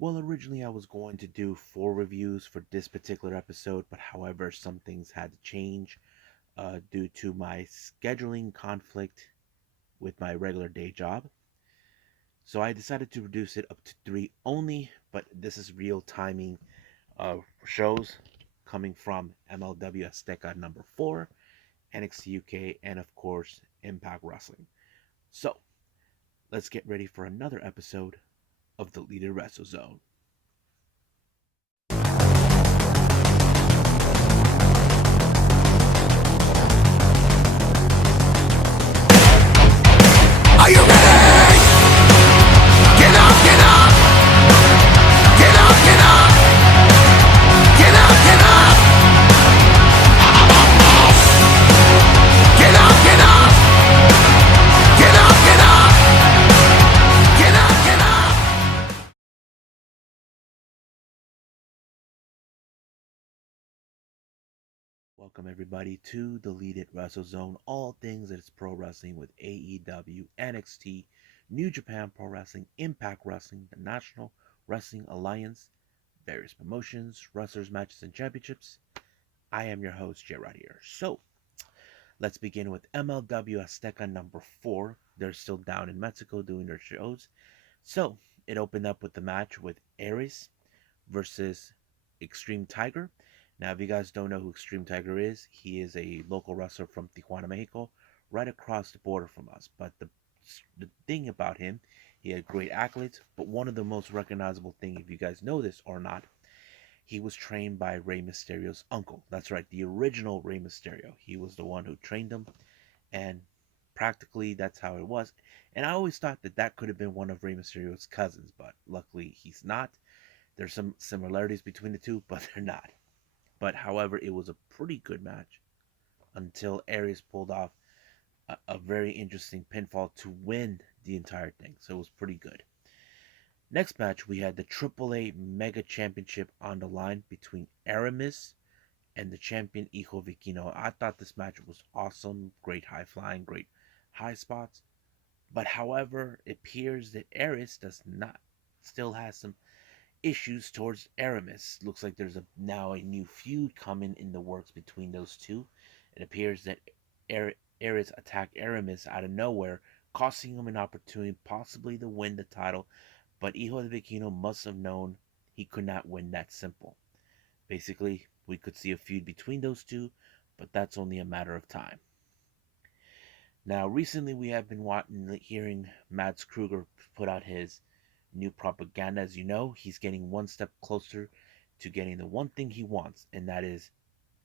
Well, originally I was going to do 4 reviews for this particular episode, but however, some things had to change due to my scheduling conflict with my regular day job. So I decided to reduce it up to 3 only, but this is real timing shows coming from MLW AZTECA number 4, NXT UK, and of course, Impact Wrestling. So let's get ready for another episode of the Leader Wrestle Zone. Are you ready? Get up, get up! Get up, get up! Get up, get up! Get up, get up! Get up, get up! Get up, get up! Welcome everybody to the Lead Wrestle Zone, all things that is pro wrestling with AEW, NXT, New Japan Pro Wrestling, Impact Wrestling, the National Wrestling Alliance, various promotions, wrestlers, matches, and championships. I am your host, Gerard here. So, let's begin with MLW Azteca number 4. They're still down in Mexico doing their shows. So, it opened up with the match with Aries versus Extreme Tiger. Now, if you guys don't know who Extreme Tiger is, he is a local wrestler from Tijuana, Mexico, right across the border from us. But the thing about him, he had great accolades, but one of the most recognizable thing, if you guys know this or not, he was trained by Rey Mysterio's uncle. That's right, the original Rey Mysterio. He was the one who trained him, and practically that's how it was. And I always thought that that could have been one of Rey Mysterio's cousins, but luckily he's not. There's some similarities between the two, but they're not. But however, it was a pretty good match until Aries pulled off a very interesting pinfall to win the entire thing. So it was pretty good. Next match, we had the AAA Mega Championship on the line between Aramis and the champion Hijo Viquino. I thought this match was awesome. Great high flying, great high spots. But however, it appears that Aries does not, still has some issues towards Aramis. Looks like there's now a new feud coming in the works between those two. It appears that Aries attacked Aramis out of nowhere, costing him an opportunity possibly to win the title, but Hijo de Viquino must have known he could not win that simple. Basically, we could see a feud between those two, but that's only a matter of time. Now, recently we have been hearing Mads Kruger put out his new propaganda. As you know, he's getting one step closer to getting the one thing he wants, and that is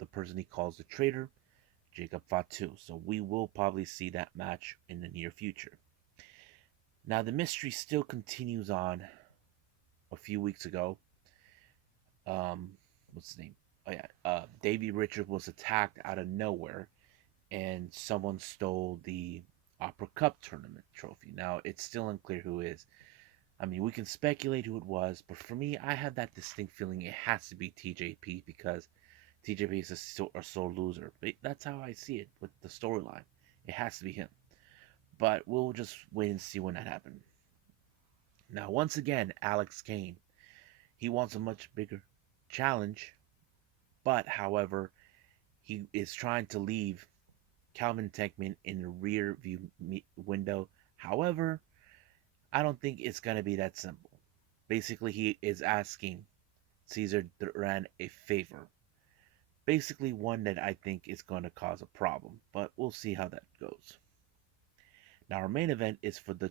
the person he calls the traitor, Jacob Fatu. So we will probably see that match in the near future. Now, the mystery still continues on. A few weeks ago, what's his name? Oh yeah, Davey Richards was attacked out of nowhere, and someone stole the Opera Cup tournament trophy. Now, it's still unclear who is. I mean, we can speculate who it was, but for me, I have that distinct feeling it has to be TJP because TJP is a sore loser. But that's how I see it with the storyline. It has to be him. But we'll just wait and see when that happens. Now, once again, Alex Kane. He wants a much bigger challenge, but however, he is trying to leave Calvin Techman in the rear view window. However, I don't think it's going to be that simple. Basically, he is asking Caesar Duran a favor. Basically, one that I think is going to cause a problem, but we'll see how that goes. Now, our main event is for the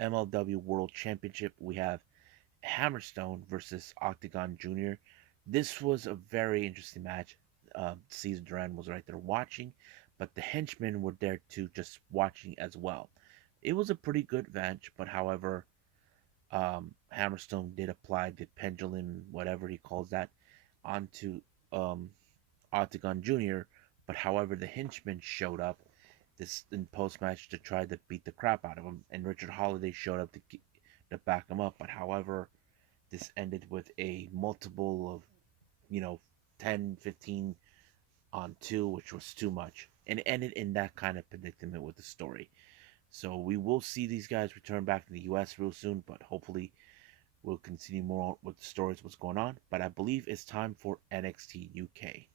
MLW World Championship. We have Hammerstone versus Octagon Jr. This was a very interesting match. Caesar Duran was right there watching, but the henchmen were there too, just watching as well. It was a pretty good match, but however, Hammerstone did apply the pendulum, whatever he calls that, onto um, Octagon Jr. But however, the henchmen showed up this in post match to try to beat the crap out of him, and Richard Holiday showed up to back him up. But however, this ended with a multiple of 10, 15 on 2, which was too much, and it ended in that kind of predicament with the story. So we will see these guys return back to the U.S. real soon, but hopefully We'll continue more with the stories, what's going on, but I believe it's time for NXT UK.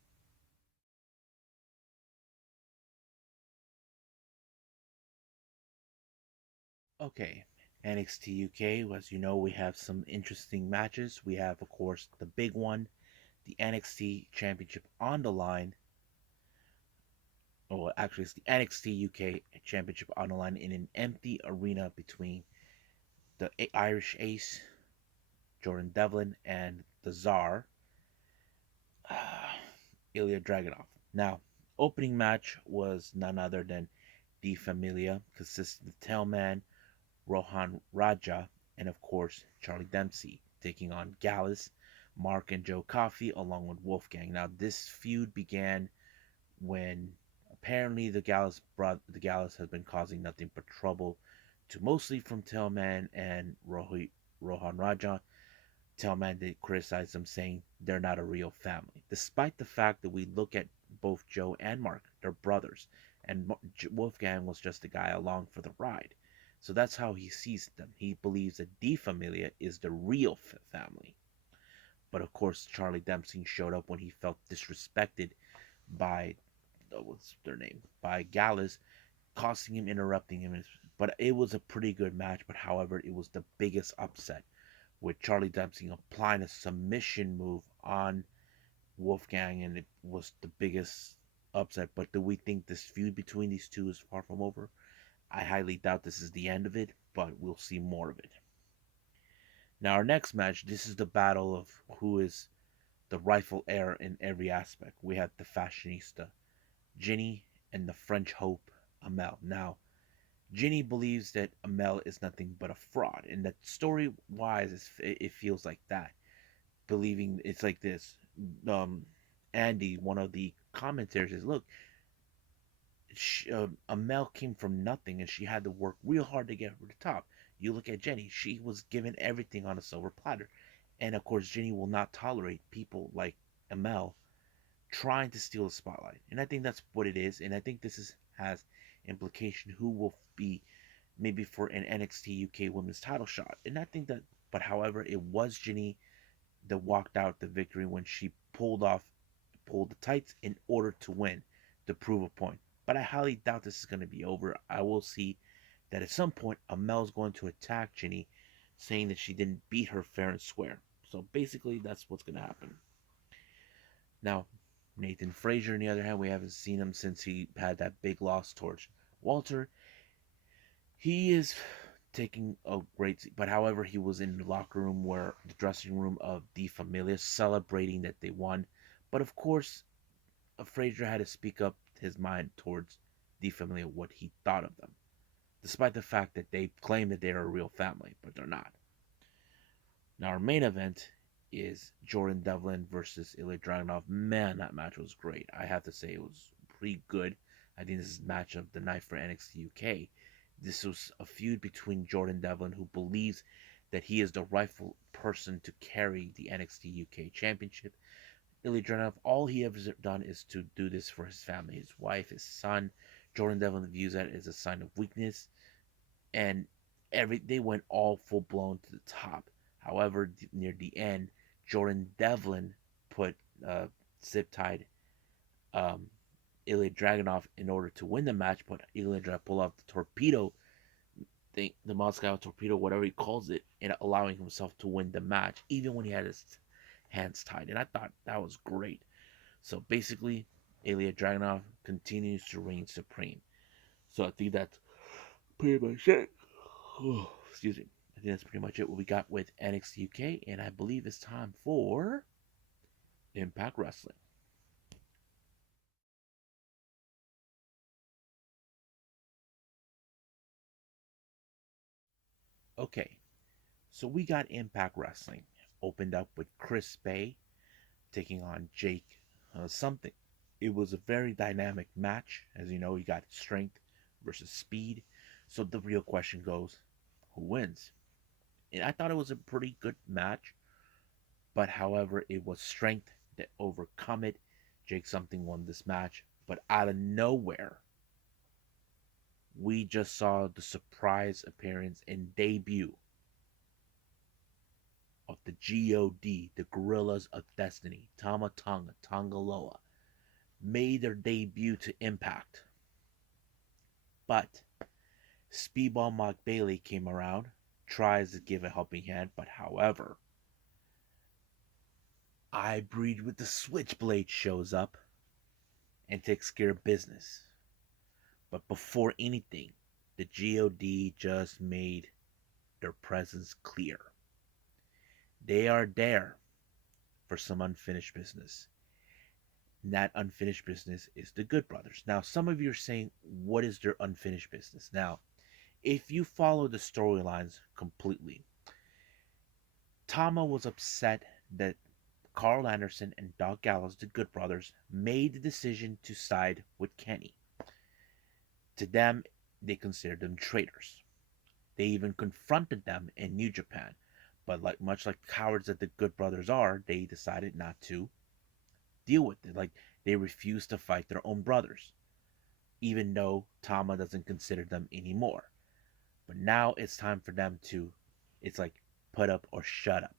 Okay, NXT UK, as you know, we have some interesting matches. We have, of course, the big one, the NXT Championship on the line. Or actually, it's the NXT UK Championship on the line in an empty arena between the Irish Ace, Jordan Devlin, and the Czar, Ilya Dragunov. Now, opening match was none other than the Familia, consisting of Tailman, Rohan Raja, and of course Charlie Dempsey, taking on Gallus, Mark and Joe Coffey, along with Wolfgang. Now, this feud began when apparently the Gallus has been causing nothing but trouble to mostly from Tailman and Rohan Raja. Tailman did criticize them, saying they're not a real family, despite the fact that we look at both Joe and Mark, they're brothers, and Wolfgang was just a guy along for the ride. So that's how he sees them. He believes that Die Familie is the real family. But of course, Charlie Dempsey showed up when he felt disrespected by what's their name, by Gallus, costing him, interrupting him. But it was a pretty good match. But however, it was the biggest upset with Charlie Dempsey applying a submission move on Wolfgang, and it was the biggest upset. But do we think this feud between these two is far from over? I highly doubt this is the end of it, but we'll see more of it. Now, our next match, this is the battle of who is the rightful heir in every aspect. We have the fashionista, Jinny, and the French Hope Amele. Now, Jinny believes that Amele is nothing but a fraud, and that story-wise, it feels like that. Believing it's like this. Um, Andy, one of the commentators, says, "Look, Amele came from nothing, and she had to work real hard to get her to the top. You look at Jenny; she was given everything on a silver platter, and of course, Jenny will not tolerate people like Amele trying to steal the spotlight. And I think that's what it is. And I think this has implication who will be maybe for an NXT UK Women's Title shot. And I think that, but however, it was Jinny that walked out the victory when she pulled the tights in order to win, to prove a point. But I highly doubt this is going to be over. I will see that at some point Amele's going to attack Jinny, saying that she didn't beat her fair and square. So basically, that's what's going to happen. Now, Nathan Frazier, on the other hand, we haven't seen him since he had that big loss towards Walter. He is taking a great, but however, he was in the locker room where the dressing room of Die Familia celebrating that they won. But of course, Frazier had to speak up his mind towards Die Familia, what he thought of them, despite the fact that they claim that they're a real family, but they're not. Now, our main event is Jordan Devlin versus Ilya Dragunov. Man, that match was great. I have to say it was pretty good. I think this is match of the night for NXT UK. This was a feud between Jordan Devlin, who believes that he is the rightful person to carry the NXT UK Championship. Ilya Dragunov, all he ever done is to do this for his family, his wife, his son. Jordan Devlin views that as a sign of weakness, and they went all full blown to the top. However, near the end, Jordan Devlin put zip tied um, Ilya Dragunov in order to win the match, but Ilya Dragunov pulled off the torpedo thing, the Moscow torpedo, whatever he calls it, and allowing himself to win the match, even when he had his hands tied. And I thought that was great. So basically, Ilya Dragunov continues to reign supreme. So I think that's pretty much it. Oh, excuse me. I think that's pretty much it what we got with NXT UK, and I believe it's time for Impact Wrestling. Okay, so we got Impact Wrestling opened up with Chris Bay taking on Jake something. It was a very dynamic match. As you know, you got strength versus speed. So the real question goes, who wins? And I thought it was a pretty good match, but however, it was strength that overcome it. Jake something won this match, but out of nowhere, we just saw the surprise appearance and debut the God, the Guerrillas of Destiny, Tama Tonga, Tongaloa, made their debut to Impact. But Speedball Mark Bailey came around, tries to give a helping hand, but however, I Breed with the Switchblade shows up and takes care of business. But before anything, the God just made their presence clear. They are there for some unfinished business. And that unfinished business is the Good Brothers. Now, some of you are saying, what is their unfinished business? Now, if you follow the storylines completely, Tama was upset that Carl Anderson and Doc Gallows, the Good Brothers, made the decision to side with Kenny. To them, they considered them traitors. They even confronted them in New Japan, but much like cowards that the Good Brothers are, they decided not to deal with it. Like they refused to fight their own brothers, even though Tama doesn't consider them anymore. But now it's time for them to, it's like put up or shut up.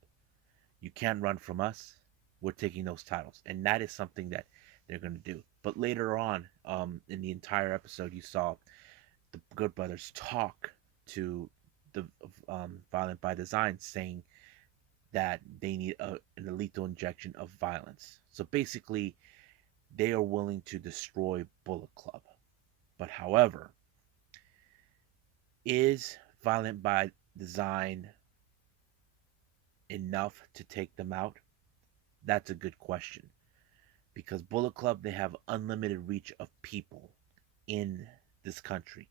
You can't run from us. We're taking those titles, and that is something that they're going to do. But later on, in the entire episode, you saw the Good Brothers talk to the Violent by Design, saying that they need an lethal injection of violence. So basically, they are willing to destroy Bullet Club. But however, is Violent by Design enough to take them out? That's a good question. Because Bullet Club, they have unlimited reach of people in this country.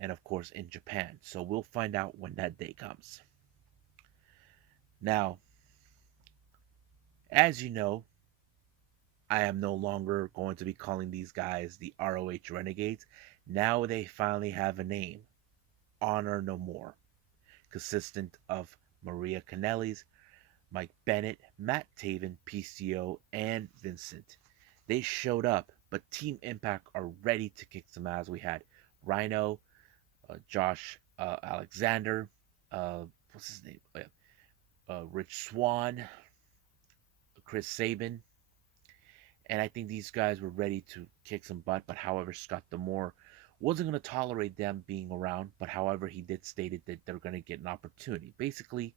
And of course in Japan. So we'll find out when that day comes. Now, as you know, I am no longer going to be calling these guys the ROH Renegades. Now they finally have a name. Honor No More. Consistent of Maria Kanellis, Mike Bennett, Matt Taven, PCO, and Vincent. They showed up, but Team Impact are ready to kick some ass. We had Rhino, Josh Alexander, what's his name? Oh, yeah. Rich Swan, Chris Sabin, and I think these guys were ready to kick some butt. But however, Scott D'Amore wasn't going to tolerate them being around. But however, he did stated that they're going to get an opportunity. Basically,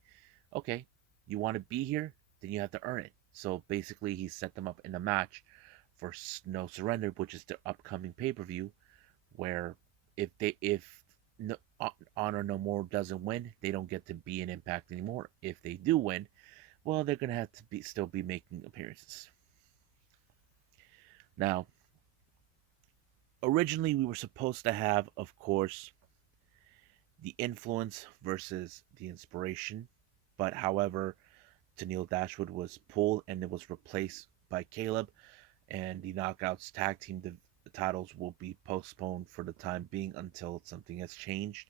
okay, you want to be here, then you have to earn it. So basically, he set them up in a match for No Surrender, which is the upcoming pay-per-view, where if no, Honor No More doesn't win, they don't get to be in Impact anymore. If they do win, well, they're gonna have to still be making appearances. Now, originally we were supposed to have, of course, the influence versus the inspiration, but however, Tennille Dashwood was pulled and it was replaced by Caleb, and the Knockouts tag team the titles will be postponed for the time being until something has changed.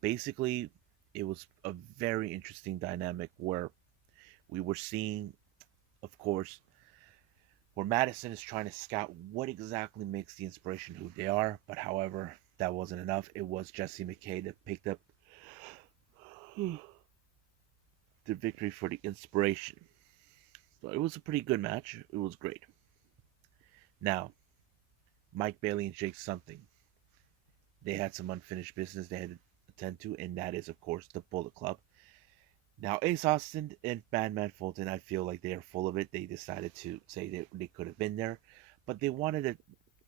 Basically, it was a very interesting dynamic where we were seeing, of course, where Madison is trying to scout what exactly makes the inspiration who they are, but however, that wasn't enough. It was Jesse McKay that picked up the victory for the inspiration. So it was a pretty good match. It was great. Now, Mike Bailey and Jake Something. They had some unfinished business they had to attend to, and that is, of course, the Bullet Club. Now, Ace Austin and Madman Fulton, I feel like they are full of it. They decided to say that they could have been there, but they wanted to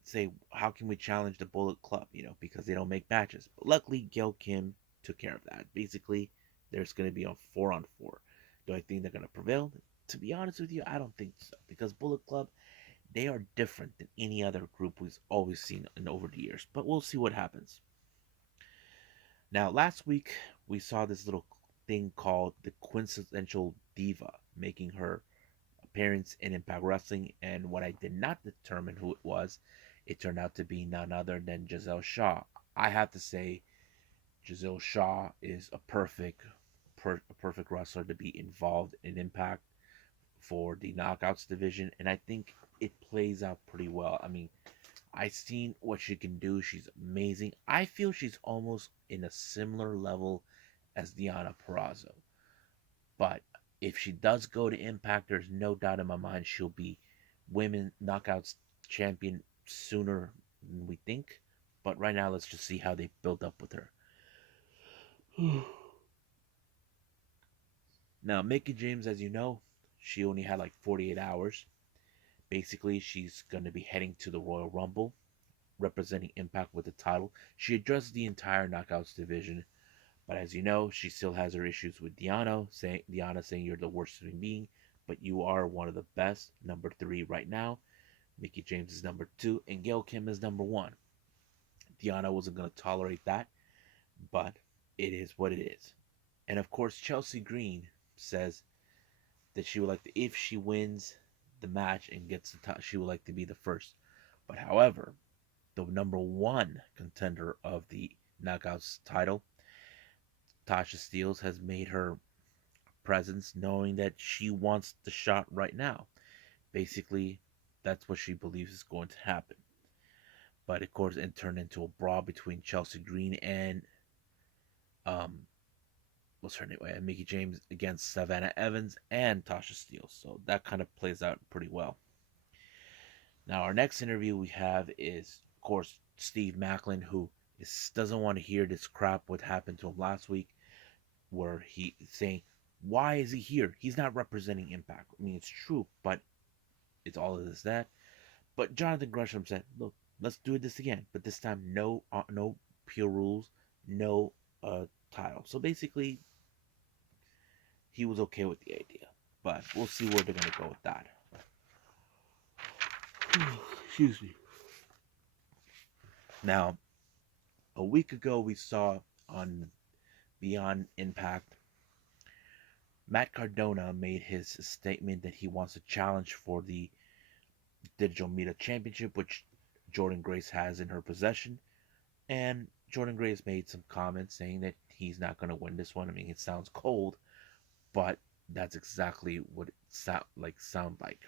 say, how can we challenge the Bullet Club, because they don't make matches. But luckily, Gail Kim took care of that. Basically, there's going to be a 4-on-4. Do I think they're going to prevail? To be honest with you, I don't think so, because Bullet Club, they are different than any other group we've always seen in over the years. But we'll see what happens. Now, last week, we saw this little thing called the Quintessential Diva making her appearance in Impact Wrestling, and when I did not determine who it was, it turned out to be none other than Giselle Shaw. I have to say, Giselle Shaw is a perfect wrestler to be involved in Impact for the Knockouts division, and I think it plays out pretty well. I mean, I've seen what she can do. She's amazing. I feel she's almost in a similar level as Deonna Purrazzo. But if she does go to Impact, there's no doubt in my mind she'll be women knockouts champion sooner than we think. But right now, let's just see how they build up with her. Now, Mickie James, as you know, she only had like 48 hours. Basically, she's going to be heading to the Royal Rumble, representing Impact with the title. She addressed the entire Knockouts division, but as you know, she still has her issues with Deanna saying you're the worst human being, but you are one of the best, number 3 right now. Mickie James is number 2, and Gail Kim is number 1. Deanna wasn't going to tolerate that, but it is what it is. And of course, Chelsea Green says that she would like to, if she wins the match and gets the top, she would like to be the first. But however, the number 1 contender of the Knockouts title, Tasha Steelz, has made her presence knowing that she wants the shot right now. Basically, that's what she believes is going to happen. But of course, it turned into a brawl between Chelsea Green and um, what's her name? Mickie James against Savannah Evans and Tasha Steelz. So that kind of plays out pretty well. Now, our next interview we have is, of course, Steve Macklin, who doesn't want to hear this crap what happened to him last week, where he's saying, why is he here? He's not representing Impact. I mean, it's true, but it's all of this, that. But Jonathan Gresham said, look, let's do this again, but this time no pure rules, no title. So basically, he was okay with the idea. But we'll see where they're going to go with that. Excuse me. Now, a week ago, we saw on Beyond Impact, Matt Cardona made his statement that he wants a challenge for the Digital Media Championship, which Jordan Grace has in her possession. And Jordan Grace made some comments saying that he's not going to win this one. I mean, it sounds cold, but that's exactly what it sound like.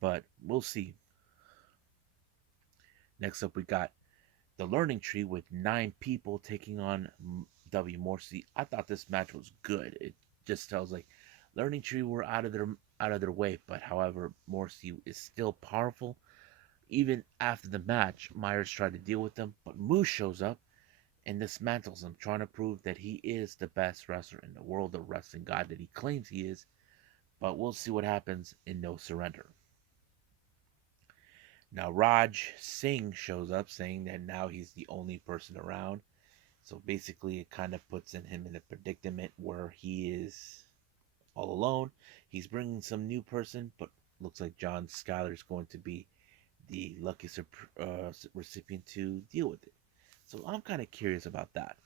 But we'll see. Next up, we got the Learning Tree with 9 people taking on W. Morrissey. I thought this match was good. It just tells like Learning Tree were out of their way, but however, Morrissey is still powerful. Even after the match, Myers tried to deal with them, but Moose shows up and dismantles him, trying to prove that he is the best wrestler in the world of wrestling, god that he claims he is. But we'll see what happens in No Surrender. Now Raj Singh shows up saying that now he's the only person around. So basically it kind of puts him in a predicament where he is all alone. He's bringing some new person, but looks like John Skyler is going to be the lucky recipient to deal with it. So I'm kind of curious about that.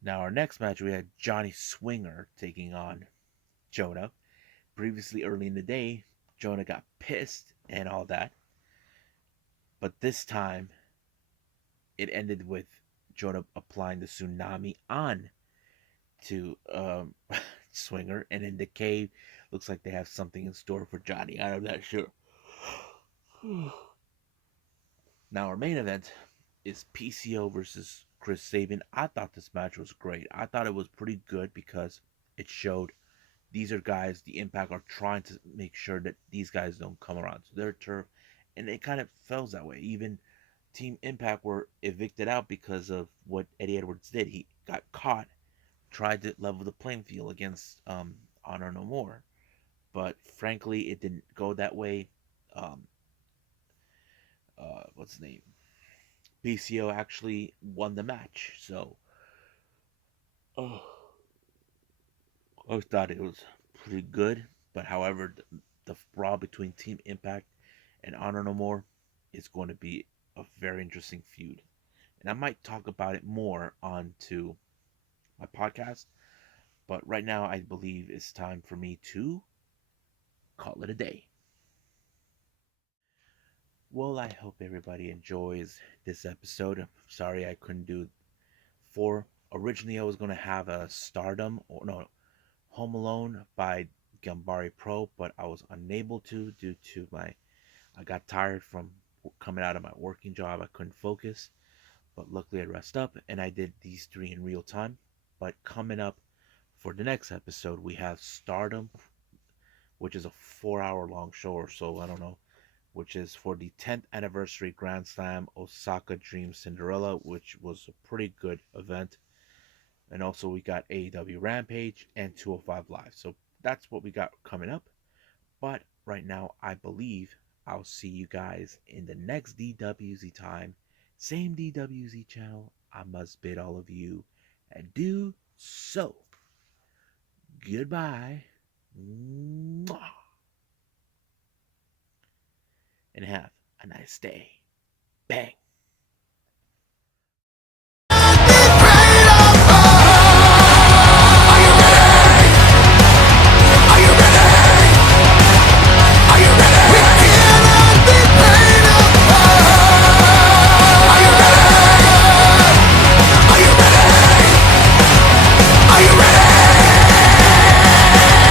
Now, our next match, we had Johnny Swinger taking on Jonah. Previously, early in the day, Jonah got pissed and all that. But this time, it ended with Jonah applying the tsunami on to Swinger. And in the cave, looks like they have something in store for Johnny. I'm not sure. Now, our main event is PCO versus Chris Sabin. I thought this match was great. I thought it was pretty good because it showed these are guys the Impact are trying to make sure that these guys don't come around to their turf, and it kind of felt that way. Even Team Impact were evicted out because of what Eddie Edwards did. He got caught, tried to level the playing field against Honor No More, but frankly, it didn't go that way. Um, what's his name? PCO actually won the match, so oh, I thought it was pretty good. But however, the brawl between Team Impact and Honor No More is going to be a very interesting feud, and I might talk about it more on to my podcast. But right now, I believe it's time for me to call it a day. Well, I hope everybody enjoys this episode. I'm sorry I couldn't do 4. Originally, I was going to have a Stardom, or no, Home Alone by Gambari Pro, but I was unable to due to I got tired from coming out of my working job. I couldn't focus, but luckily I rest up and I did these 3 in real time. But coming up For the next episode, we have Stardom, which is a 4 hour long show or so, I don't know, which is for the 10th anniversary Grand Slam Osaka Dream Cinderella, which was a pretty good event. And also, we got AEW Rampage and 205 Live. So that's what we got coming up. But right now, I believe I'll see you guys in the next DWZ time. Same DWZ channel. I must bid all of you adieu. So, goodbye. Mwah. And have a nice day. Bang.